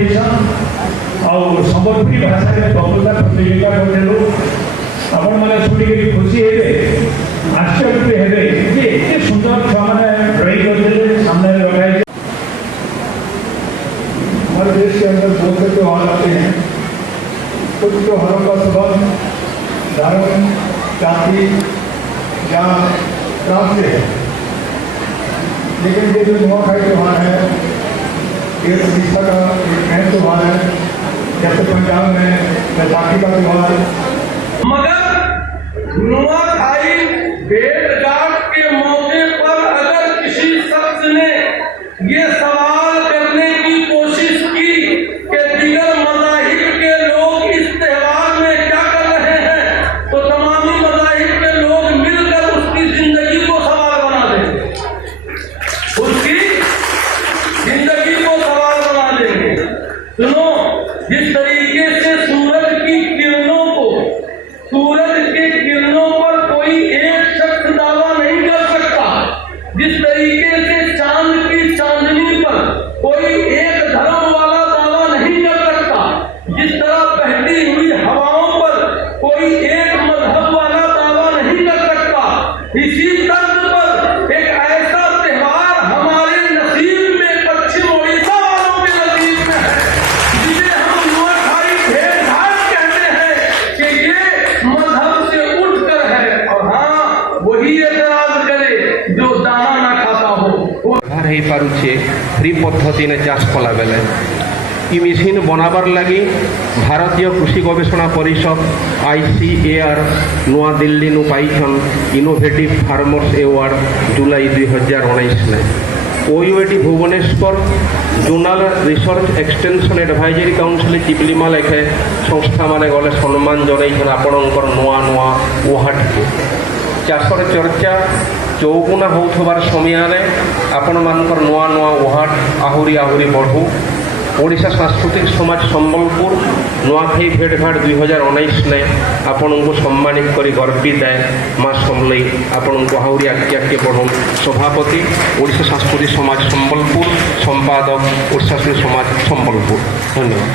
Competition और संबलपुरी भाषा के बक्तृता प्रतियोगिता करदेलु आपण मैंने शुणी खुशी हेबे आश्चर्य हेबे जे एते सुंदर छुआ मैंने ड्राइंग करदेले सामने रखाई। हमारे देश के अंदर बहुत से त्योहार आते हैं। कुछ त्योहारों का सबब धर्म जाति या प्रांत से है, लेकिन ये जो नुआखाई त्योहार है ये उड़ीसा का एक अहम त्योहार है। जैसे पंजाब में बैसाखी का त्योहार, मगर नुआखाई भेंटघाट के मौके पर अगर किसी शख्स ने ये सवाल करने की कोशिश की कि दीगर मज़ाहिब के लोग इस त्योहार में क्या कर रहे हैं, तो तमामी मज़ाहिब के लोग मिलकर उसकी जिंदगी को सवाल बना देंगे, उसकी जिंदगी को सवाल बना देंगे। सुनो, जिस तरीके से सूरज के किरणों पर कोई एक शख्स दावा नहीं कर सकता, जिस तरीके से चांद की चांदनी पर कोई एक धर्म वाला दावा नहीं कर सकता, जिस तरह बहती हुई हवाओं पर कोई एक मजहब वाला दावा नहीं कर सकता, इसी तर्ज पर एक ऐसा त्योहार हमारे नसीब में, पश्चिम ओडिशा वालों के नसीब में है, जिसे हम नुआखाई भेंटघाट कहते हैं कि ये मजहब से उठकर है। और हाँ, वही एतराज करे जो दाना ना खाता हो। हो पारुछे फ्री पद्धति ने चाष कला बेले इ मेसिन बनाबार लगी भारतीय कृषि गवेषणा परिषद ICAR नुआ दिल्ली नु पाइछन इनोवेटिव फार्मर्स एवार्ड जुलाई 2019 ने। OUAT Bhubaneswar zonal research extension advisory council Chiplima लेखे संस्था माने गले सम्मान जन आपणकर नुआ नुआ ओहाट के चाषर चर्चा चौगुना होथबार समय आपण मानकर नुआ नुआ ओहाट आहुरी आहुरी बढ़ू। ओडिशा सांस्कृतिक समाज संबलपुर नुआखाई भेंटघाट 2019 ने आपण को सम्मानित करी गर्वी दे माँ समलई आपण को आहुरी आगे आगे बढ़ू। सभापति ओडिशा सांस्कृतिक समाज संबलपुर, संपादक ओडिशा सांस्कृतिक समाज संबलपुर। धन्यवाद।